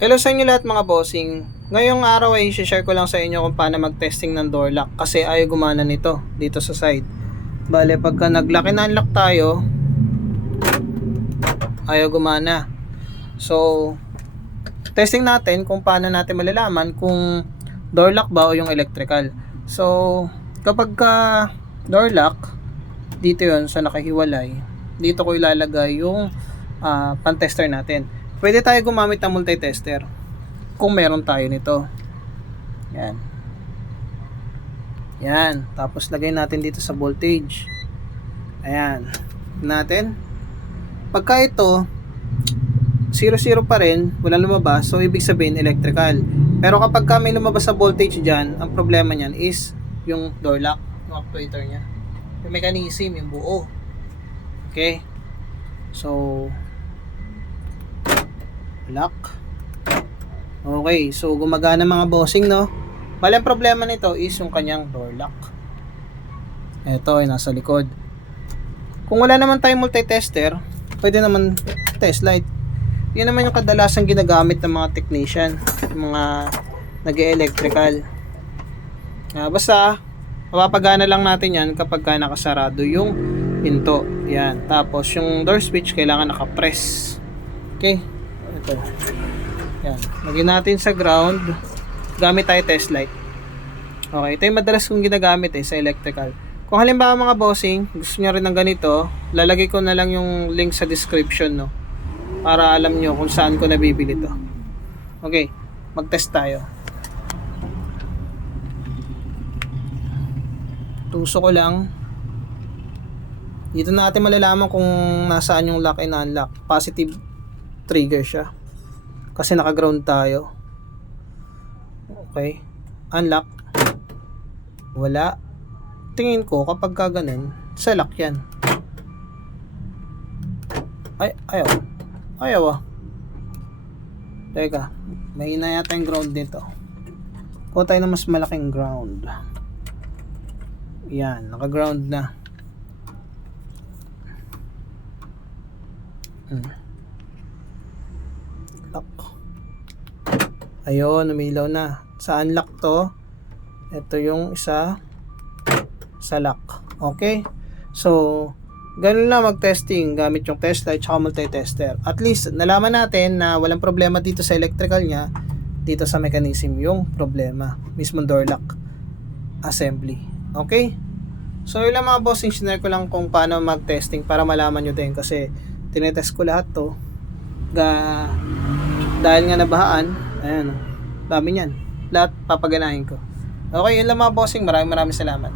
Hello sa inyo lahat mga bossing. Ngayong araw ay share ko lang sa inyo kung paano mag-testing ng door lock kasi ayaw gumana nito dito sa side. Bale, pagka nag-lock and unlock tayo, ayaw gumana. So, testing natin kung paano natin malalaman kung door lock ba o yung electrical. So, kapag ka door lock, dito yon sa nakahiwalay, dito ko ilalagay yung pan-tester natin. Pwede tayo gumamit ng multi-tester kung meron tayo nito. Yan. Yan. Tapos lagay natin dito sa voltage. Ayan. Natin. Pagka ito 0 pa rin, wala lumabas, so ibig sabihin electrical. Pero kapag may lumabas sa voltage dyan, ang problema nyan is yung door lock, yung actuator nya, yung mechanism, yung buo. Okay. So lock. Okay, so gumagana mga bossing, no? Bali, ang problema nito is yung kanyang door lock. Ito ay nasa likod. Kung wala naman tayong multi-tester, pwede naman test light. Yun naman yung kadalasan ginagamit ng mga technician, yung mga nag-electrical. Basta mapapagana lang natin yan kapag nakasarado yung pinto. Yan. Tapos yung door switch kailangan naka-press. Okay. Ito. Yan. Lagyan natin sa ground. Gamit tayo test light. Okay. Ito yung madalas kong ginagamit sa electrical. Kung halimbawa mga bossing, gusto nyo rin ng ganito, lalagay ko na lang yung link sa description, no? Para alam nyo kung saan ko nabibili to. Okay. Mag-test tayo. Tuso ko lang. Dito na natin malalaman kung nasaan yung lock and unlock. Positive trigger siya kasi naka-ground tayo. Okay, unlock, wala. Tingin ko kapag ganun sa lock yan. Ayaw teka, mahina yata yung ground dito. Kuha tayo ng mas malaking ground. Yan, naka-ground na. Lock. Ayun, umilaw na. Sa unlock to. Ito yung isa sa lock. Okay? So, ganun na mag-testing gamit yung test light at multi-tester. At least, nalaman natin na walang problema dito sa electrical niya. Dito sa mechanism yung problema. Mismong door lock assembly. Okay? So, yun lang mga bossing, share ko lang kung paano mag-testing para malaman nyo din kasi tinetest ko lahat to. Dahil nga nabahaan, ayan, dami niyan. Lahat papaganahin ko. Okay, yun lang mga bossing. Maraming salamat.